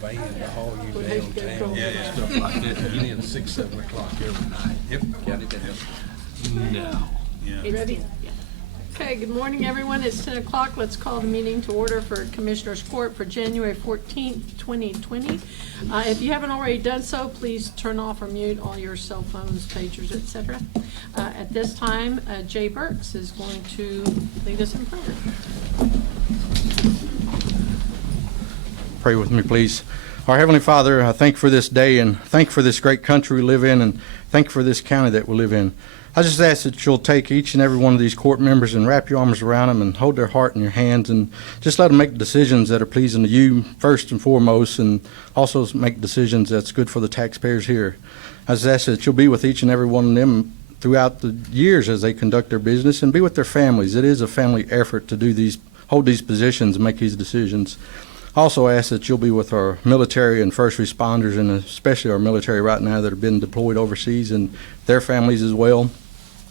band to haul you downtown and stuff like that. You need 6, 7 o'clock every night. If the county can help. No. Yeah. You ready? Yeah. Okay, good morning, everyone. It's 10 o'clock. Let's call the meeting to order for Commissioners Court for January 14th, 2020. If you haven't already done so, please turn off or mute all your cell phones, pagers, etc. At this time, Jay Burks is going to lead us in prayer. Pray with me, please. Our Heavenly Father, I thank you for this day and thank you for this great country we live in and thank you for this county that we live in. I just ask that you'll take each and every one of these court members and wrap your arms around them and hold their heart in your hands and just let them make decisions that are pleasing to you first and foremost, and also make decisions that's good for the taxpayers here. I just ask that you'll be with each and every one of them throughout the years as they conduct their business and be with their families. It is a family effort to hold these positions and make these decisions. I also ask that you'll be with our military and first responders, and especially our military right now that have been deployed overseas, and their families as well.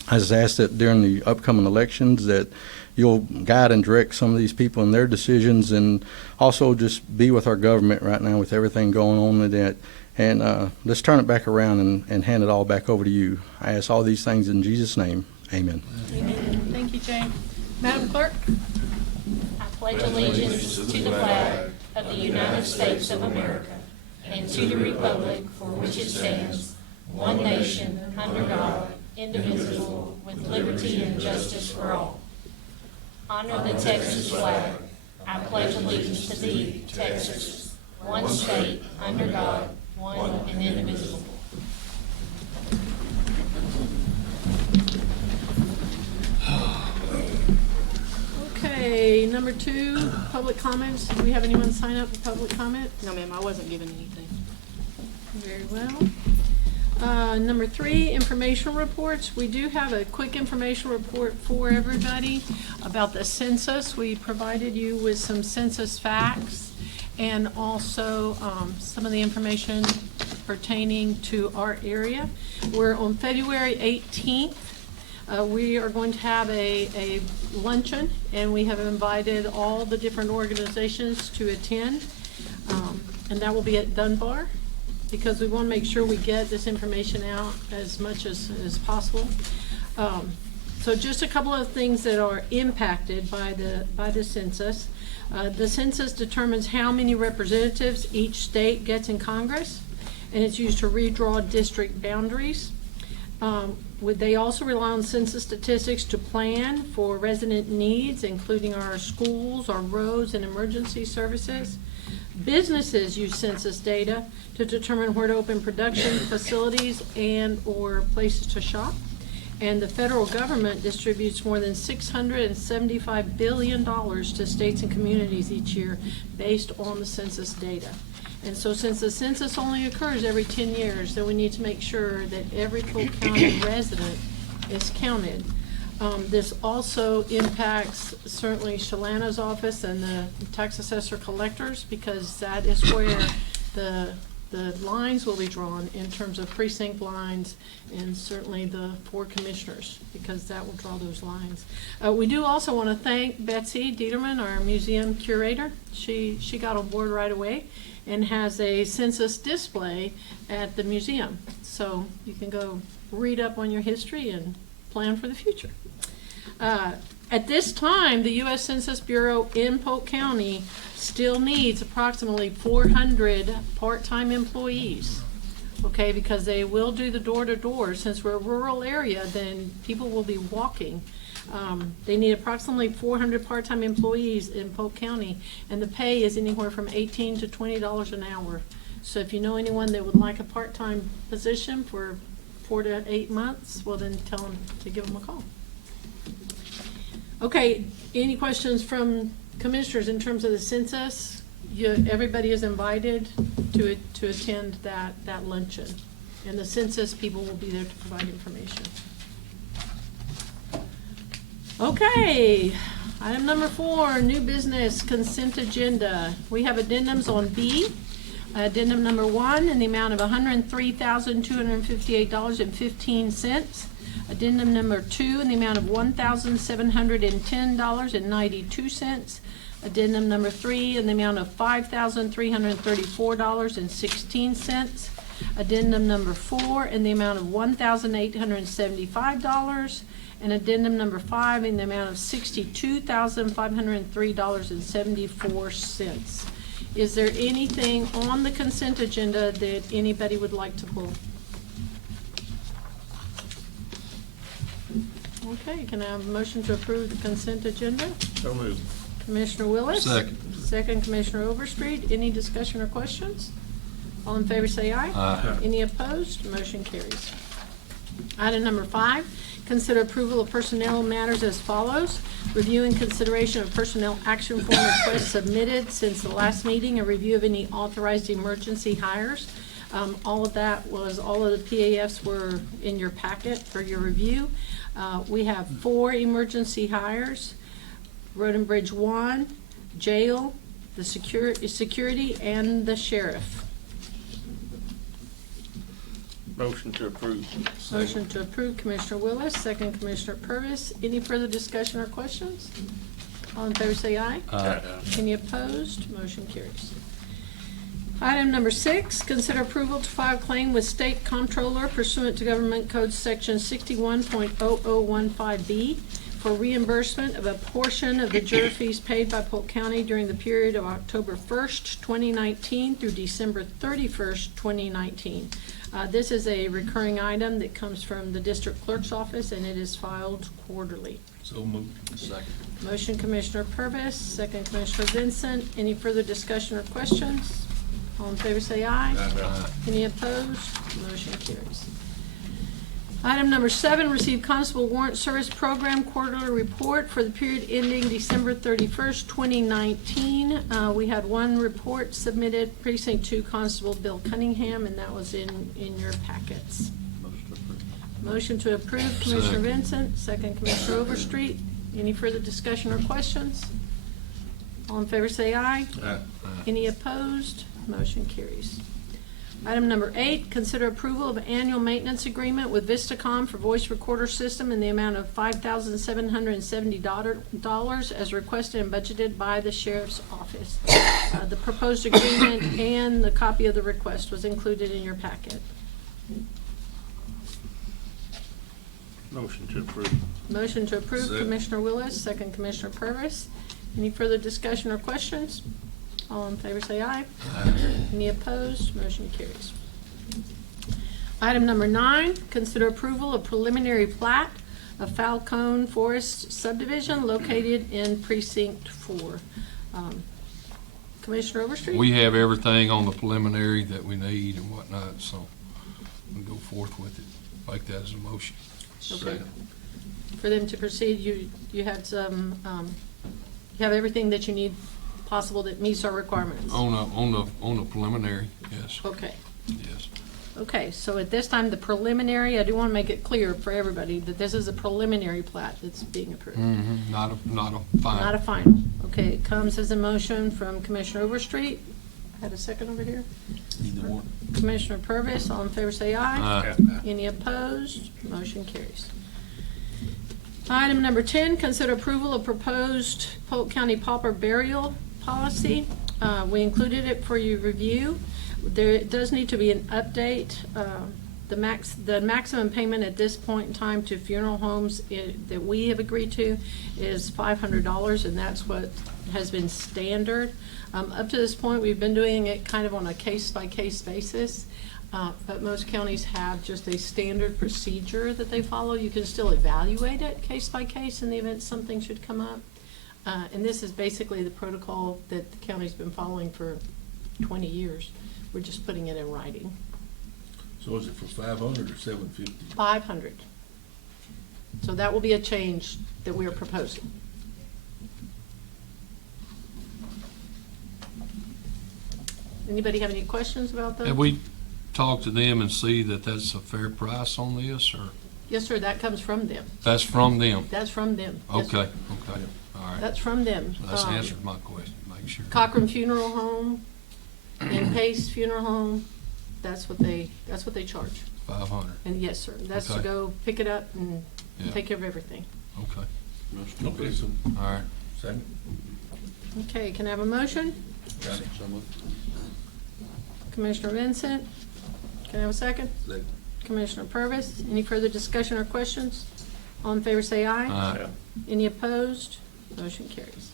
I just ask that during the upcoming elections that you'll guide and direct some of these people in their decisions, and also just be with our government right now with everything going on with that. And let's turn it back around and hand it all back over to you. I ask all these things in Jesus' name. Amen. Amen. Thank you, Jay. Madam Clerk? I pledge allegiance to the flag of the United States of America and to the republic for which it stands, one nation, under God, indivisible, with liberty and justice for all. Honor the Texas flag. I pledge allegiance to thee, Texas, one state, under God, one and indivisible. Okay, number 2, public comments. Do we have anyone sign up for public comment? No, ma'am, I wasn't given anything. Very well. Number 3, informational reports. We do have a quick informational report for everybody about the census. We provided you with some census facts and also some of the information pertaining to our area. We're on February 18th. We are going to have a luncheon, and we have invited all the different organizations to attend, and that will be at Dunbar, because we want to make sure we get this information out as much as possible. So just a couple of things that are impacted by the census. The census determines how many representatives each state gets in Congress, and it's used to redraw district boundaries. They also rely on census statistics to plan for resident needs, including our schools, our roads, and emergency services. Businesses use census data to determine where to open production facilities and or places to shop. And the federal government distributes more than $675 billion to states and communities each year based on the census data. And so since the census only occurs every 10 years, then we need to make sure that every Polk County resident is counted. This also impacts certainly Shalana's office and the tax assessor collectors, because that is where the lines will be drawn in terms of precinct lines, and certainly the 4 commissioners, because that will draw those lines. We do also want to thank Betsy Dieterman, our museum curator. She got on board right away and has a census display at the museum. So you can go read up on your history and plan for the future. At this time, the U.S. Census Bureau in Polk County still needs approximately 400 part-time employees, okay, because they will do the door-to-door. Since we're a rural area, then people will be walking. They need approximately 400 part-time employees in Polk County, and the pay is anywhere from $18 to $20 an hour. So if you know anyone that would like a part-time position for 4 to 8 months, well, then tell them to give them a call. Okay, any questions from commissioners in terms of the census? Everybody is invited to attend that luncheon, and the census people will be there to provide information. Okay, item number 4, new business consent agenda. We have addendums on B. Addendum number 1 in the amount of $103,258.15 Addendum number 2 in the amount of $1,710.92. Addendum number 3 in the amount of $5,334.16. Addendum number 4 in the amount of $1,875. And addendum number 5 in the amount of $62,503.74. Is there anything on the consent agenda that anybody would like to pull? Okay, can I have a motion to approve the consent agenda? So moved. Commissioner Willis? Second. Second, Commissioner Overstreet. Any discussion or questions? All in favor say aye. Aye. Any opposed? Motion carries. Item number 5, consider approval of personnel matters as follows. Review and consideration of personnel action form requests submitted since the last meeting, a review of any authorized emergency hires. All of the PAFs were in your packet for your review. We have 4 emergency hires: Road and Bridge 1, jail, the security, and the sheriff. Motion to approve. Motion to approve, Commissioner Willis, second, Commissioner Purvis. Any further discussion or questions? All in favor say aye. Aye. Any opposed? Motion carries. Item number 6, consider approval to file claim with State Comptroller pursuant to Government Code Section 61.0015B for reimbursement of a portion of the juror fees paid by Polk County during the period of October 1st, 2019 through December 31st, 2019. This is a recurring item that comes from the district clerk's office, and it is filed quarterly. So moved. Second. Motion, Commissioner Purvis, second, Commissioner Vincent. Any further discussion or questions? All in favor say aye. Aye. Any opposed? Motion carries. Item number 7, receive Constable Warrant Service Program quarterly report for the period ending December 31st, 2019. We had 1 report submitted, Precinct 2 Constable Bill Cunningham, and that was in your packets. Motion to approve, Commissioner Vincent, second, Commissioner Overstreet. Any further discussion or questions? All in favor say aye. Aye. Any opposed? Motion carries. Item number 8, consider approval of annual maintenance agreement with Vistacom for voice recorder system in the amount of $5,770 as requested and budgeted by the Sheriff's Office. The proposed agreement and the copy of the request was included in your packet. Motion to approve. Motion to approve, Second. Commissioner Willis, second, Commissioner Purvis. Any further discussion or questions? All in favor say aye. Aye. Any opposed? Motion carries. Item number 9, consider approval of preliminary plat of Falcone Forest subdivision located in Precinct 4. Commissioner Overstreet? We have everything on the preliminary that we need and whatnot, so we'll go forth with it. Like that as a motion. Okay. For them to proceed, you have some, you have everything that you need possible that meets our requirements? On the preliminary, yes, Okay. yes. Okay, so at this time, the preliminary, I do want to make it clear for everybody that this is a preliminary plat that's being approved. Not a final. Not a final. Okay, it comes as a motion from Commissioner Overstreet. Had a second over here? Either one. Commissioner Purvis, all in favor say aye. Aye. Any opposed? Motion carries. Item number 10, consider approval of proposed Polk County pauper burial policy. We included it for your review. There does need to be an update. The maximum payment at this point in time to funeral homes that we have agreed to is $500, and that's what has been standard. Up to this point, we've been doing it kind of on a case-by-case basis, but most counties have just a standard procedure that they follow. You can still evaluate it case-by-case in the event something should come up. And this is basically the protocol that the county's been following for 20 years. We're just putting it in writing. So is it for 500 or 750? 500. So that will be a change that we are proposing. Anybody have any questions about those? Have we talked to them and see that that's a fair price on this, or Yes, sir, that comes from them. that's from them? That's from them. Yes, sir. Okay, okay, all right. That's from them. That's answered my question, make sure. Cochran Funeral Home and Pace Funeral Home, that's what they charge. 500. And yes, sir, that's to Okay. go pick it up and Yeah. take care of everything. Okay. Motion to approve. All right. Second. Okay, can I have a motion? Got it. So moved. Commissioner Vincent, can I have a second? Second. Commissioner Purvis, any further discussion or questions? All in favor say aye. Aye. Any opposed? Motion carries.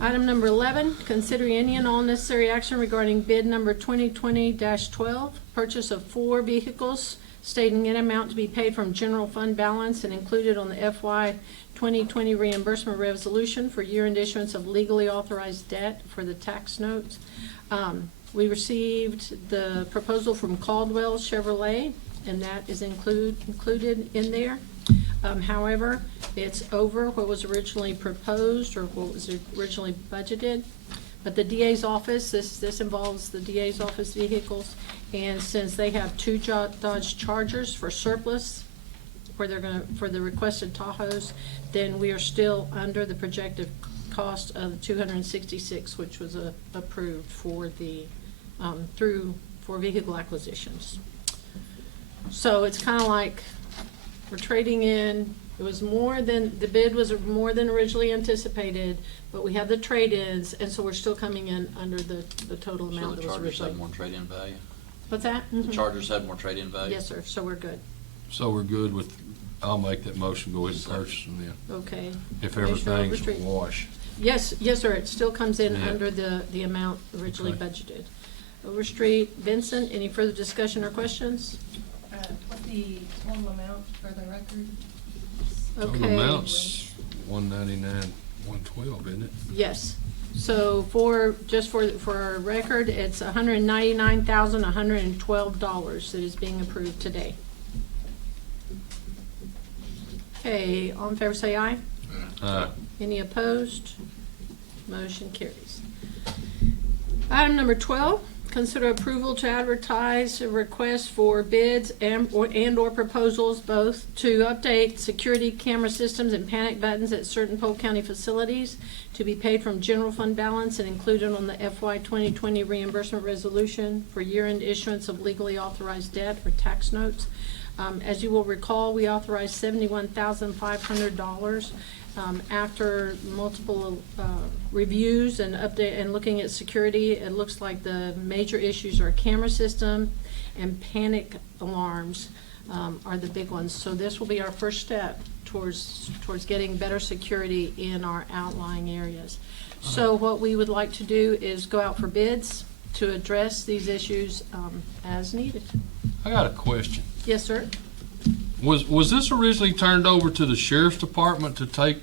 Item number 11, consider any and all necessary action regarding bid number 2020-12, purchase of 4 vehicles, stating an amount to be paid from general fund balance and included on the FY 2020 reimbursement resolution for year-end issuance of legally authorized debt for the tax notes. We received the proposal from Caldwell Chevrolet, and that is included in there. However, it's over what was originally proposed or what was originally budgeted. But the DA's office, this involves the DA's office vehicles, and since they have 2 Dodge Chargers for surplus, where they're gonna, for the requested Tahoes, then we are still under the projected cost of 266, which was approved for the, for vehicle acquisitions. So it's kinda like, we're trading in, it was more than, the bid was more than originally anticipated, but we have the trade-ins, and so we're still coming in under the total So amount the that was Chargers originally. had more trade-in value? What's that? The Mhm. Chargers had more trade-in value? Yes, sir, so we're good. So we're good with, I'll make that motion, go ahead and purchase them then, Okay. if Commissioner everything's Overstreet. a wash. Yes, sir, it still comes in Yeah. under the amount originally Okay. budgeted. Overstreet, Vincent, any further discussion or questions? What's the total amount for the record? Total Okay. amount's 199, 112, isn't it? Yes, so just for our record, it's $199,112 that is being approved today. Okay, all in favor say aye. Aye. Any opposed? Motion carries. Item number 12, consider approval to advertise a request for bids and/or proposals both to update security camera systems and panic buttons at certain Polk County facilities to be paid from general fund balance and included on the FY 2020 reimbursement resolution for year-end issuance of legally authorized debt or tax notes. As you will recall, we authorized $71,500. After multiple reviews and update and looking at security, it looks like the major issues are camera system and panic alarms are the big ones. So this will be our first step towards getting better security in our outlying areas. So what we would like to do is go out for bids to address these issues as needed. I got a question. Yes, sir? Was this originally turned over to the sheriff's department to take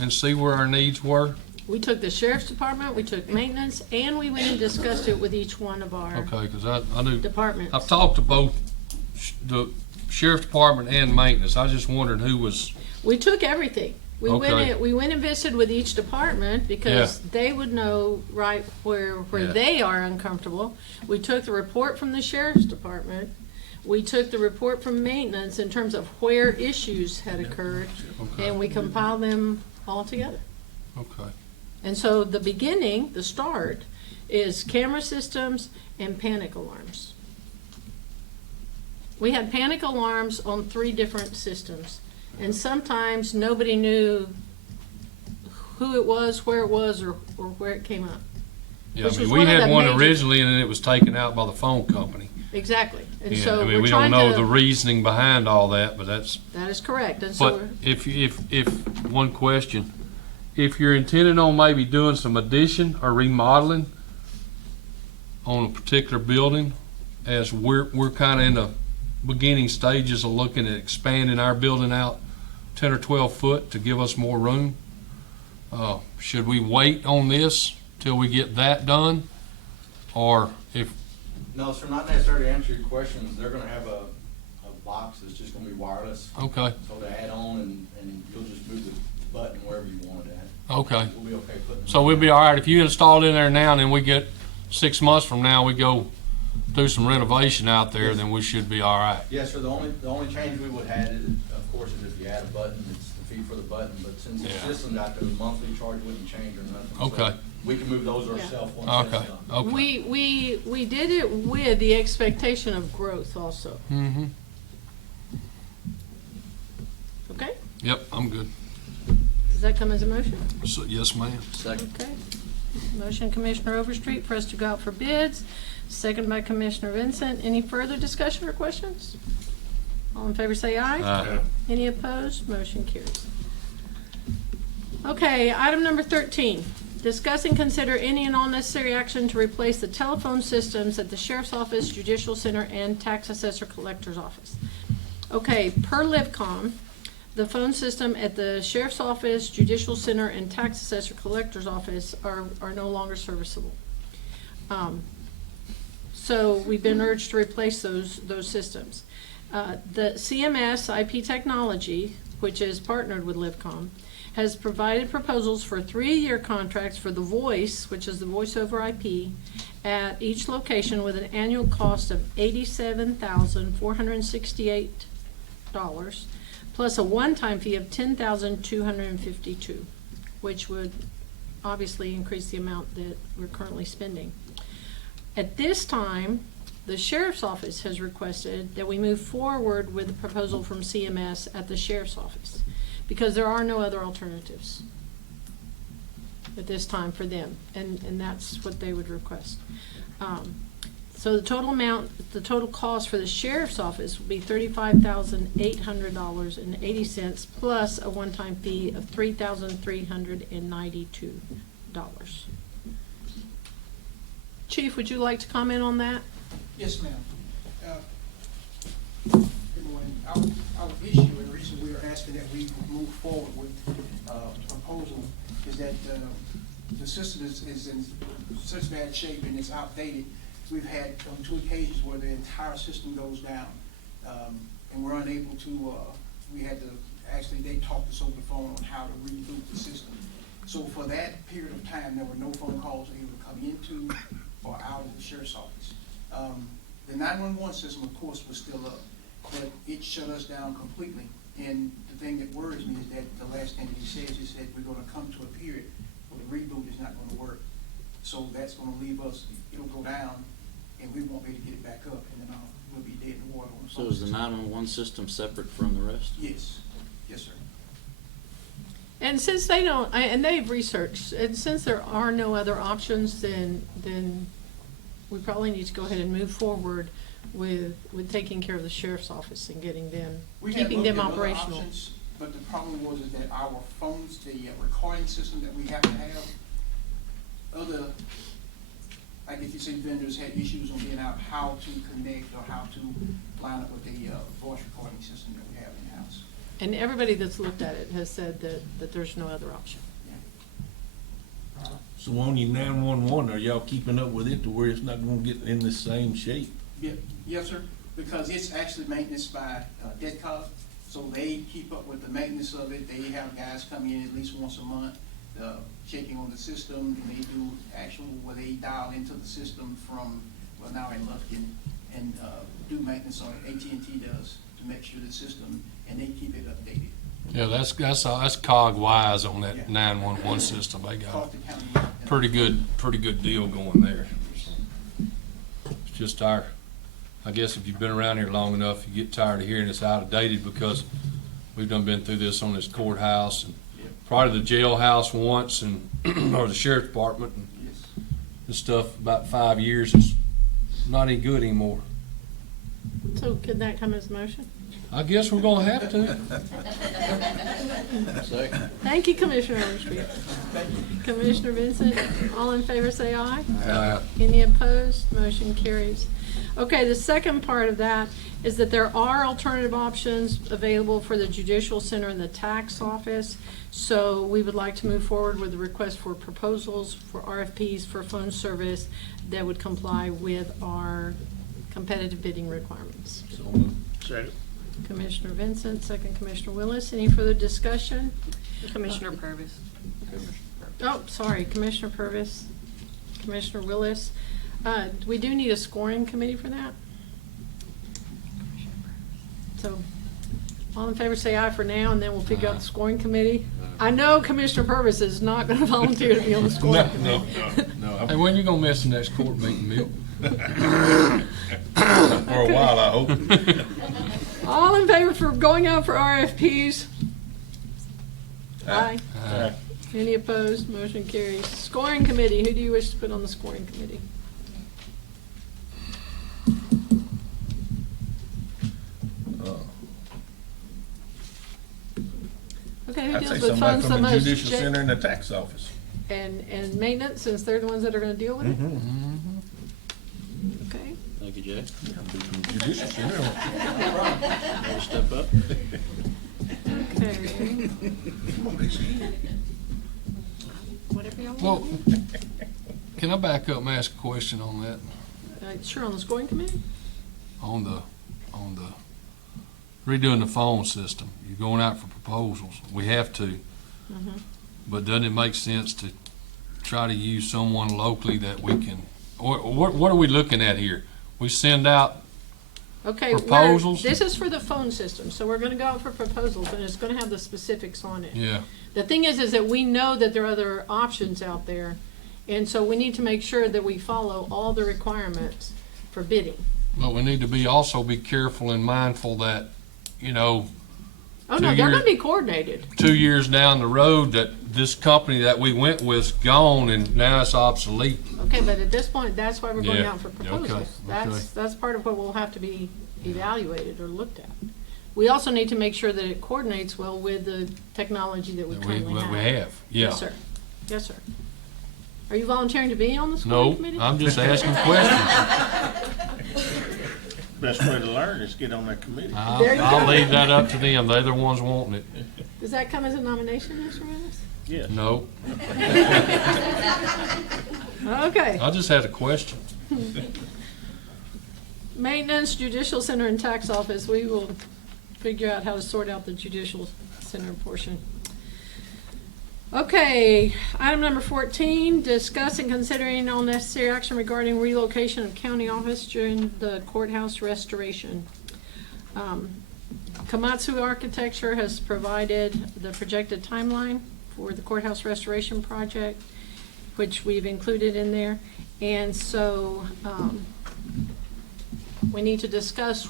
and see where our needs were? We took the sheriff's department, we took maintenance, and we went and discussed it with each one of our Okay, because I knew, departments. I've talked to both the sheriff's department and maintenance. I was just wondering who was, We took everything. We Okay. went and visited with each department because they would know right where Yeah. they are uncomfortable. We took the report from the sheriff's department. We took the report from maintenance in terms of where issues had occurred, okay, and we compiled them all together. okay. And so the beginning, the start, is camera systems and panic alarms. We had panic alarms on 3 different systems, and sometimes nobody knew who it was, where it was, or where it came up. Yeah, Which I mean, was we one of had the one major- originally and then it was taken out by the phone company. Exactly. And Yeah, so I mean, we're we don't trying know the to, reasoning behind all that, but that's, that is correct. And so but we're, if, one question, if you're intending on maybe doing some addition or remodeling on a particular building, as we're kind of in the beginning stages of looking at expanding our building out 10 or 12 foot to give us more room, should we wait on this till we get that done? Or if, No, sir, not necessarily to answer your questions. They're gonna have a box that's just gonna be wireless. okay, So to add on and you'll just move the button wherever you want it at. okay. We'll be okay putting it. So we'll be all right, if you install it in there now and then we get 6 months from now, we go do some renovation out there, then we should be all right. Yes, sir, the only change we would add, is, of course, is if you add a button, it's the fee for the button, but since the Yeah. system's out there, the monthly charge wouldn't change or nothing. so Okay. We can move those ourselves once Okay, that's done. okay. We did it with the expectation of growth also, Mm-hmm. okay? Yep, I'm good. Does that come as a motion? So, yes, ma'am. Second. Okay. Motion Commissioner Overstreet for us to go out for bids, second by Commissioner Vincent. Any further discussion or questions? All in favor say aye. Aye. Any opposed? Motion carries. Okay, item number 13. Discuss and consider any and all necessary action to replace the telephone systems at the Sheriff's Office, Judicial Center, and Tax Assessor Collector's Office. Okay, per LivCom, the phone system at the Sheriff's Office, Judicial Center, and Tax Assessor Collector's Office are no longer serviceable. So we've been urged to replace those systems. The CMS IP Technology, which is partnered with LivCom, has provided proposals for 3-year contracts for the voice, which is the voice over IP, at each location with an annual cost of $87,468, plus a one-time fee of $10,252, which would obviously increase the amount that we're currently spending. At this time, the Sheriff's Office has requested that we move forward with a proposal from CMS at the Sheriff's Office, because there are no other alternatives at this time for them, and that's what they would request. So the total cost for the Sheriff's Office would be $35,800.80 plus a one-time fee of $3,392. Chief, would you like to comment on that? Yes, ma'am. Good morning. Our issue and the reason we are asking that we move forward with a proposal is that the system is in such bad shape and it's outdated. We've had on 2 occasions where the entire system goes down, and we're unable to, we had to, actually they talked us over the phone on how to reboot the system. So for that period of time, there were no phone calls able to come into or out of the Sheriff's Office. The 911 system, of course, was still up, but it shut us down completely. And the thing that worries me is that the last thing he said we're going to come to a period where the reboot is not going to work. So that's going to leave us, it'll go down, and we won't be able to get it back up, and then we'll be dead in the water on the So phone is the system. 911 system separate from the rest? Yes, yes, sir. And since they don't, and they've researched, and since there are no other options, then we probably need to go ahead and move forward with taking care of the Sheriff's Office and getting them, We had keeping them looked at other operational. options, but the problem was is that our phones, the recording system that we have to have, other, like if you say vendors had issues on being out how to connect or how to line up with the voice recording system that we have in-house. And everybody that's looked at it has said that there's no other option. So on your 911, are y'all keeping up with it to where it's not gonna get in the same shape? Yeah, yes, sir, because it's actually maintenance by DEDCOG, so they keep up with the maintenance of it. They have guys come in at least once a month, checking on the system, and they do actual, where they dial into the system from, well, now in Lufkin, and do maintenance on it. AT&T does, to make sure the system, and they keep it updated. Yeah, that's cog wise on Yeah. that 911 system. They got Talk to county. a pretty good deal going there. It's just I guess if you've been around here long enough, you get tired of hearing it's outdated, because we've been through this on this courthouse and probably the jailhouse once, and or the sheriff's department Yes. and stuff. About 5 years, it's not any good anymore. So could that come as a motion? I guess we're gonna have to. Second. Thank you, Commissioner Overstreet. Commissioner Vincent, all in favor say aye. Any opposed? Motion carries. Okay, the second part of that is that there are alternative options available for the Judicial Center and the Tax Office. So we would like to move forward with the request for proposals for RFPs for phone service that would comply with our competitive bidding requirements. So moved. Second. Commissioner Vincent, second Commissioner Willis. Any further discussion? Commissioner Purvis. Oh, sorry, Commissioner Purvis, Commissioner Willis. We do need a scoring committee for that. So, All in favor say aye for now, and then we'll figure out the scoring committee. I know Commissioner Purvis is not gonna volunteer to be on the scoring committee. Hey, when you gonna miss the next court meeting, Milt? For a while, I hope. All in favor for going out for RFPs? Aye. Aye. Any opposed? Motion carries. Scoring committee, who do you wish to put on the scoring committee? Okay, who I'd deals say with somebody funds the from the most? judicial Ja- center and the tax office. And maintenance, since they're the ones that are gonna deal with it? Okay. Thank you, Jay. Judicial center. Want to step up? Okay. Whatever y'all want. Well, can I back up and ask a question on that? Sure, on the scoring committee? On the redoing the phone system, you're going out for proposals. We have to. But doesn't it make sense to try to use someone locally that we can, or what are we looking at here? We send out, Okay, Proposals? this is for the phone system, so we're gonna go out for proposals, and it's gonna have the specifics on it. yeah, The thing is that we know that there are other options out there, and so we need to make sure that we follow all the requirements for bidding. but we need to also be careful and mindful that, you know, Oh, no, 2 they're years- gonna be coordinated. 2 years down the road that this company that we went with's gone and now it's obsolete. Okay, but at this point, that's why we're going Yeah, out for okay, proposals. okay. That's part of what will have to be evaluated or looked at. We also need to make sure that it coordinates well with the technology that we That currently have. we have, yeah. Yes, sir. Yes, sir. Are you volunteering to be on the No, scoring committee? I'm just asking questions. Best way to learn is get on that committee. There you I'll go. leave that up to them. They're the ones wanting it. Does that come as a nomination, Mr. Ennis? Yes. No, Okay. I just had a question. Maintenance, judicial center, and tax office, we will figure out how to sort out the judicial center portion. Okay, item number 14, discuss and considering all necessary action regarding relocation of county office during the courthouse restoration. Komatsu Architecture has provided the projected timeline for the courthouse restoration project, which we've included in there. And so, we need to discuss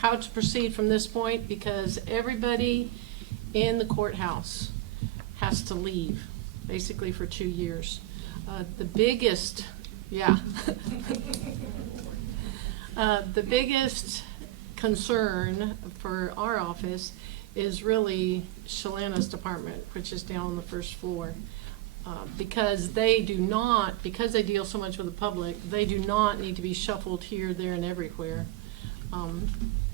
how to proceed from this point, because everybody in the courthouse has to leave, basically for 2 years. The biggest, yeah. The biggest concern for our office is really Shalana's department, which is down on the first floor. Because they deal so much with the public, they do not need to be shuffled here, there, and everywhere.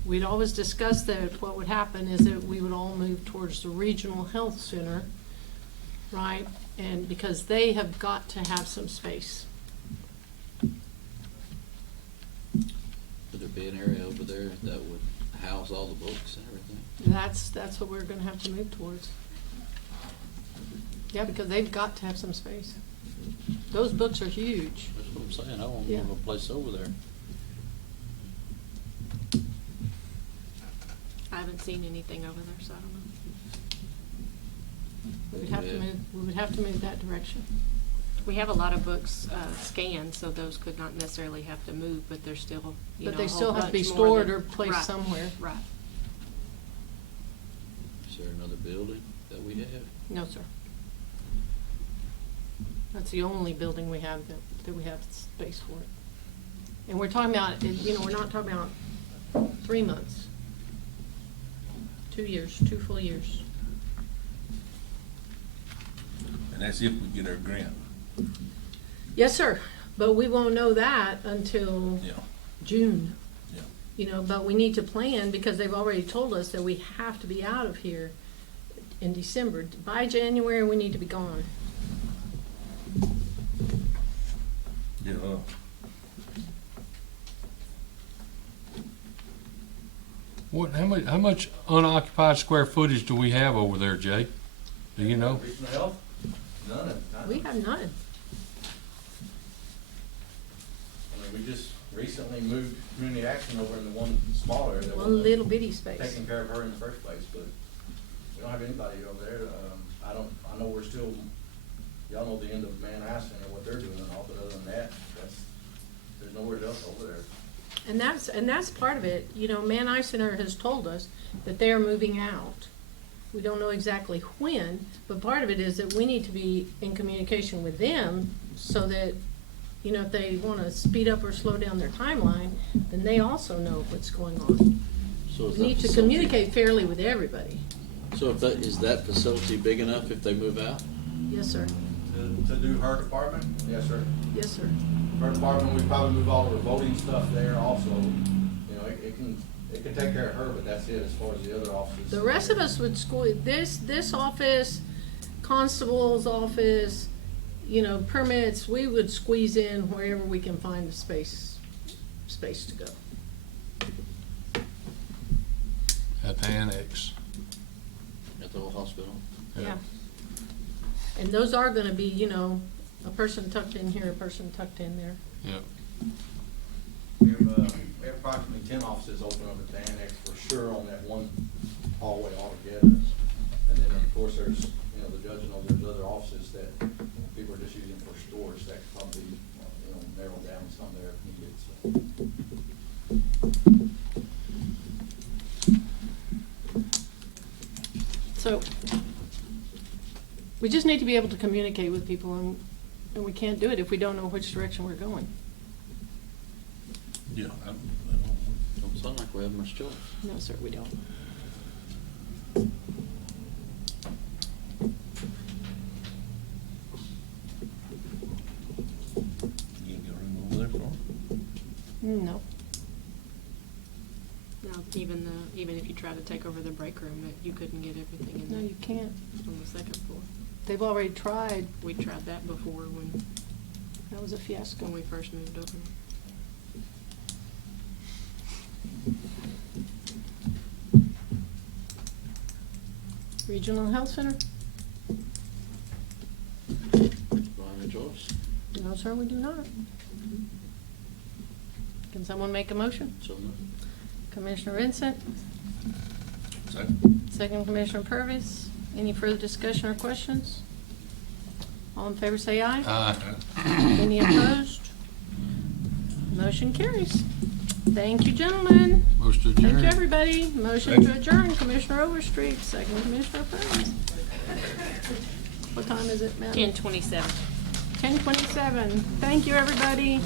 We'd always discussed that what would happen is that we would all move towards the regional health center, right? And because they have got to have some space. Would there be an area over there that would house all the books and everything? That's what we're gonna have to move towards. Yeah, because they've got to have some space. Those books are huge. That's what I'm saying. I want Yeah. more of a place over there. I haven't seen anything over there, so I don't know. We would have to Yeah. move that direction. We have a lot of books scanned, so those could not necessarily have to move, but they're still, But a they whole still have to be bunch more stored than- or placed Right, somewhere. Right. Is there another building that we have? No, sir. That's the only building we have that we have space for. And we're talking about, we're not talking about 3 months. 2 years, 2 full years. And that's if we get our grant. Yes, sir, but we won't know that until Yeah. June. Yeah. But we need to plan, because they've already told us that we have to be out of here in December. By January, we need to be gone. Yeah. How much unoccupied square footage do we have over there, Jay? Do you know? Regional health? None. We have none. I mean, we just recently moved community action over in the one smaller area. that One wasn't little bitty space. taking care of her in the first place, but we don't have anybody over there. I know we're still, y'all know the end of Man Eye Center, what they're doing and all, but other than that, there's nowhere else over there. And that's part of it. You know, Man Eye Center has told us that they are moving out. We don't know exactly when, but part of it is that we need to be in communication with them so that, you know, if they want to speed up or slow down their timeline, then they also know what's going on. So is We that need to facility- communicate fairly with everybody. So if that, is that facility big enough if they move out? Yes, sir. To do her department? Yes, sir. Yes, sir. Her department, we probably move all of the voting stuff there also. You know, it can take care of her, but that's it as far as the other offices. The rest of us would squeeze, this office, constable's office, you know, permits, we would squeeze in wherever we can find the space to go. At the annex. At the whole hospital? Yeah. And those are gonna be, you know, a person tucked in here, a person tucked in there. Yep. We have approximately 10 offices open up at the annex for sure on that one hallway altogether. And then, of course, there's, you know, the judge knows there's other offices that people are just using for storage that could probably, you know, narrow down some there if needed, So, we just need to be able to communicate with people, and we can't do it if we don't know which direction we're going. Yeah, Don't sound like we have much choice. No, sir, we don't. you ain't got room over there for 'em? No. Now, even if you try to take over the break room, you couldn't get everything in No, there you can't. on the second floor. They've already tried. We tried that before when That was a fiasco. we first moved over. Regional Health Center? Do I have a choice? No, sir, we do not. Can someone make a motion? So moved. Commissioner Vincent, Second. second Commissioner Purvis. Any further discussion or questions? All in favor say aye. Any opposed? Motion carries. Thank you, gentlemen. Motion to Thank adjourn. you, everybody. Motion to adjourn, Commissioner Overstreet, second Commissioner Purvis. What time is it, ma'am? 10:27. 10:27. Thank you, everybody.